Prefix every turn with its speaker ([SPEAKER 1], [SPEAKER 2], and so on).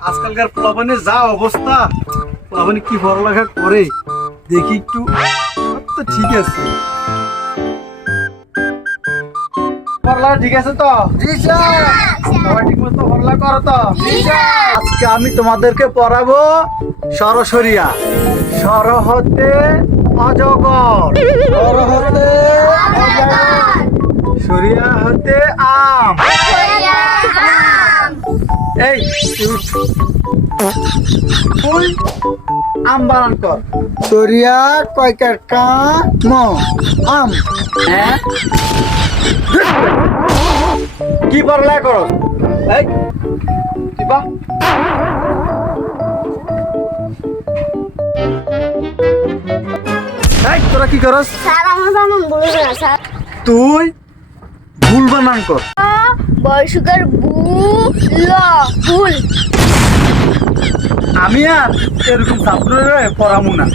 [SPEAKER 1] আজকালকার প্লাবনে যা অবস্থা প্লাবনে কি পড়ালেখা করে, দেখি একটু। ঠিক আছে। তো? আজকে আমি তোমাদেরকে সরসরিয়া। হতে সরিয়া হতে আম। এই আম বানান কর। সরিয়া কয়কার কা ম আম। হ্যাঁ? কি পড়লা করো? এই দিবা। এই তোরা কি করস?
[SPEAKER 2] স্যার আমার বানান বলে স্যার।
[SPEAKER 1] তুই ভুল বানান কর।
[SPEAKER 2] বয়সুকার বু ল ফুল
[SPEAKER 1] আমি আর এরকম ছাত্র পড়ামু না।